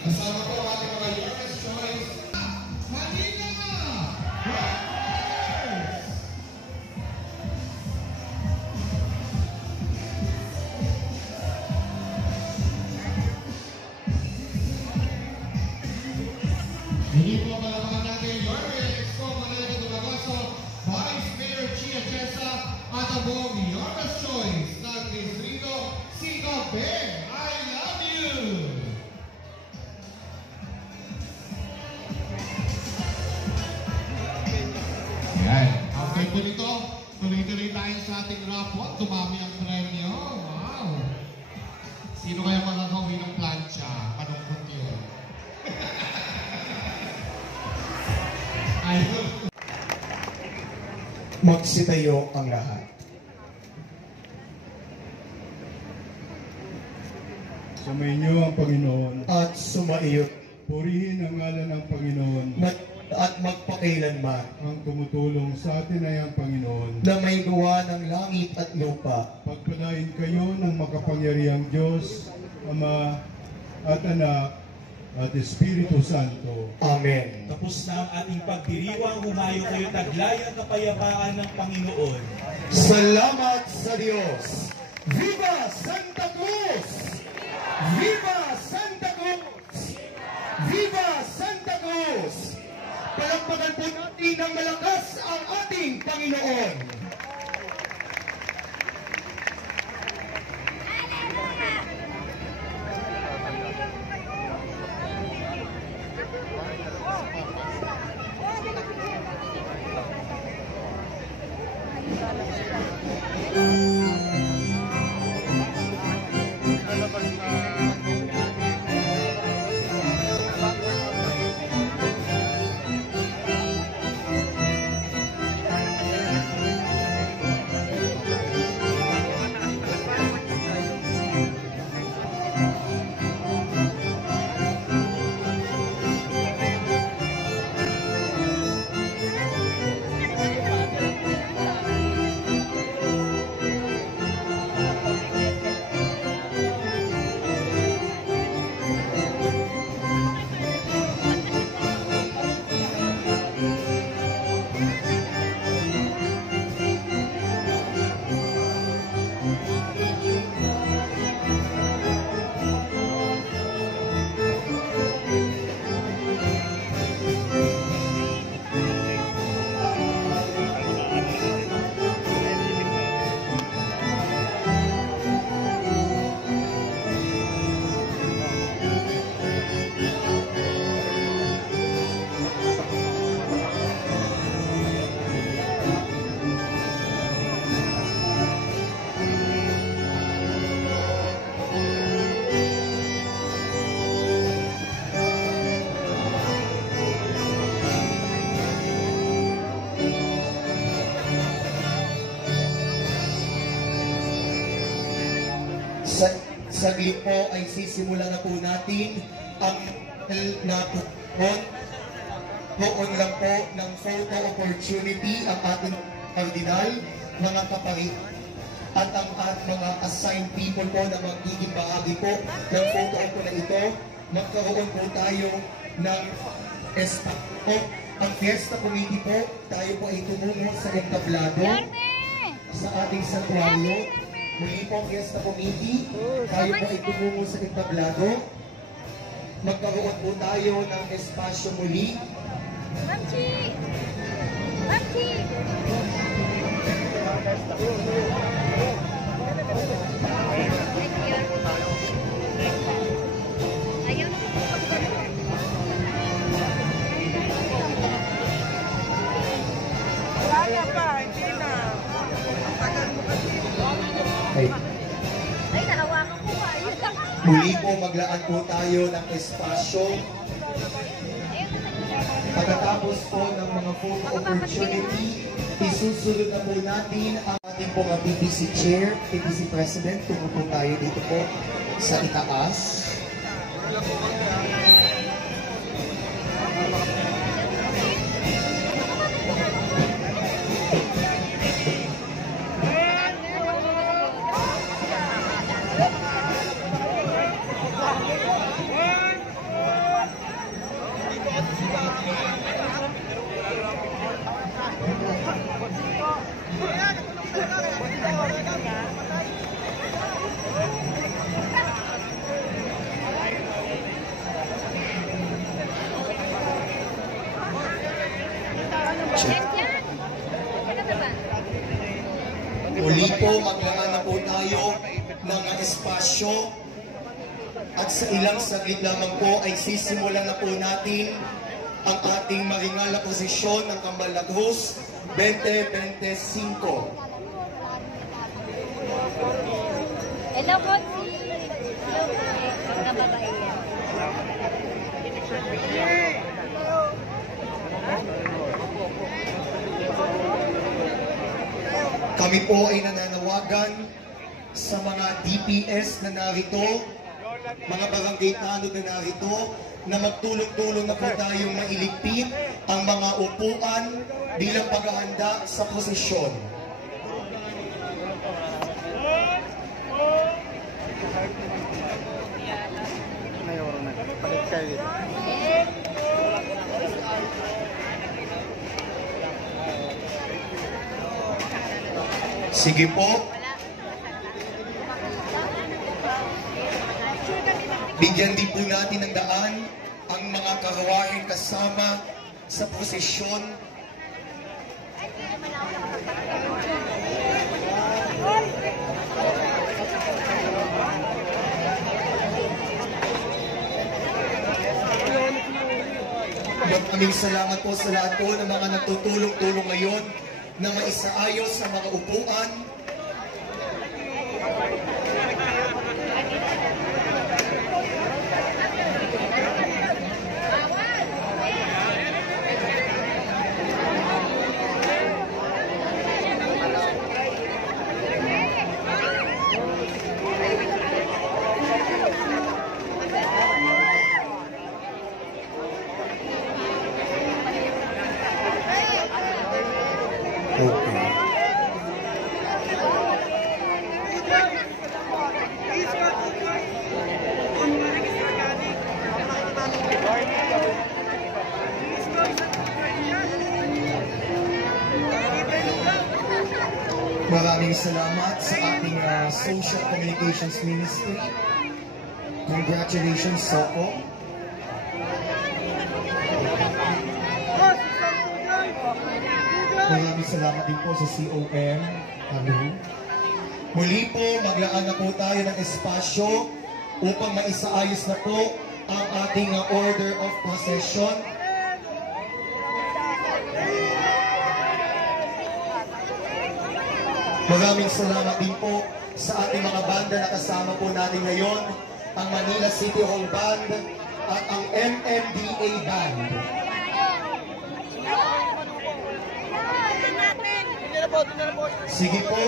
Kasama ko ang ating mga Youngest Choice, Manila Brothers! Hindi po palapakan natin Yorwin Expo Manila Tumabaso, Vice Mayor Chia Chesa at ang buong Youngest Choice ng Distrito Sino Ben, I love you! Okay po nito, tuloy-tuloy tayo sa ating raffle. Tumami ang premyo. Wow! Sino kaya makakauwi ng plancha? Panungkot yun. Ayun. Magsitayo ang lahat. Sumainyo ang Panginoon. At sumaiyot. Purihin ang ngalan ng Panginoon. At magpakailanman. Ang tumutulong sa atin ay ang Panginoon. Na may gawa ng langit at lupa. Pagpalain kayo ng makapangyarihang Diyos, Ama at Anak at Espiritu Santo. Amen. Tapos na ang ating pagdiriwang, humayo kayo taglay ang kapayapaan ng Panginoon. Salamat sa Diyos! Viva Santa Cruz! Viva Santa Cruz! Viva Santa Cruz! Palakpakan po natin ng malakas ang ating Panginoon. Saglit po ay sisimulan na po natin ang natuon. Noon lang po ng photo opportunity ang ating kardinal, mga kapatid, at ang mga assigned people po na magiging bahagi po ng photo op na ito. Magkaroon po tayo ng ang fiesta committee po. Tayo po ay tumungo sa entablado sa ating santuario. Muli po ang Fiesta Committee, tayo po ay tumungo sa entablado. Magkaroon po tayo ng espasyo muli. Mamchi! Mamchi! Ayaw na po wala pa, hindi na. Ay, nahawakan ko pa. muli po maglaan po tayo ng espasyo. Pagkatapos po ng mga photo opportunity, isusunod na po natin ang ating po PBC Chair, PBC President. Tungo po tayo dito po sa itaas. Muli po, maglaan na po tayo ng espasyo at sa ilang saglit lamang po ay sisimulan na po natin ang ating maringal na posisyon ng Kambal na Cruz 2025. Hello, Kotsi. Hello, mga babae. Kami po ay nananawagan sa mga DPS na narito, mga barangay tanod na narito, na magtulong-tulong na po tayong mailigpit ang mga upuan bilang paghahanda sa prosesyon. Sige po. Bigyan din po natin ng daan ang mga karawahin kasama sa prosesyon. Maraming salamat po sa lahat po ng mga nagtutulong-tulong ngayon na maisaayos sa mga upuan. Maraming salamat sa ating Social Communications Ministry. Congratulations, Soko. Maraming salamat din po sa COM. Muli po, maglaan na po tayo ng espasyo upang maisaayos na po ang ating order of procession. Maraming salamat din po sa ating mga banda na kasama po natin ngayon, ang Manila City Hall Band at ang MMDA Band. Sige po.